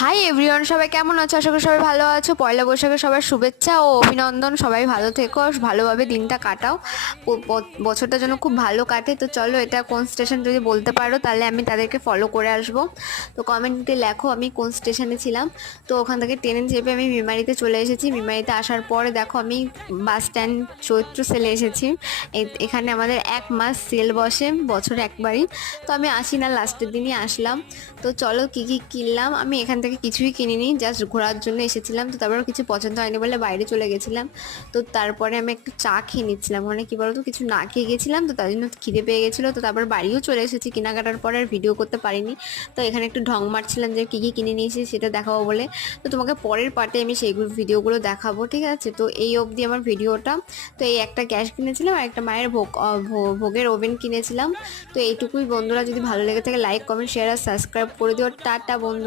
Hi everyone, সবাই কেমন আছো? আশা করি সবাই ভালো আছো। পয়লা বৈশাখে সবার শুভেচ্ছা ও অভিনন্দন। সবাই ভালো থেকো, ভালোভাবে দিনটা কাটাও, বছরটা যেন খুব ভালো কাটে। তো চলো, এটা কোন স্টেশন যদি বলতে পারো তাহলে আমি তাদেরকে ফলো করে আসবো। তো কমেন্টে লেখো আমি কোন স্টেশনে ছিলাম। তো ওখান থেকে ট্রেনে চেপে আমি মেমারিতে চলে এসেছি। মেমারিতে আসার পরে দেখো আমি বাস স্ট্যান্ড চৈত্র সেলে এসেছি। এখানে আমাদের 1 মাস সেল বসে, বছরে একবারই। তো আমি আসি না, লাস্টের দিনই আসলাম। তো চলো কি কি কিনলাম। আমি এখান থেকে কিছুই কিনিনি, জাস্ট ঘোরার জন্য এসেছিলাম। তো তারপর কিছু পছন্দ হয়নি বলে বাইরে চলে গেছিলাম। তো তারপরে আমি একটু চা খেয়ে নিচ্ছিলাম, মানে কি বলতো কিছু না খেয়ে গেছিলাম, তো তার জন্য খিদে পেয়ে গেছিলো। তো তারপর বাড়িও চলে এসেছি কেনাকাটার পরে, আর ভিডিও করতে পারিনি। তো এখানে একটু ঢং মারছিলাম যে কী কী কিনে নিয়েছি সেটা দেখাবো বলে। তো তোমাকে পরের পার্টে আমি সেইগুলো ভিডিওগুলো দেখাবো, ঠিক আছে? তো এই অবধি আমার ভিডিওটা। তো এই একটা গ্যাস কিনেছিলাম আর একটা মায়ের ভোগের ওভেন কিনেছিলাম। তো এইটুকুই বন্ধুরা, যদি ভালো লেগে থাকে লাইক কমেন্ট শেয়ার আর সাবস্ক্রাইব করে দিও। টাটা বন্ধু।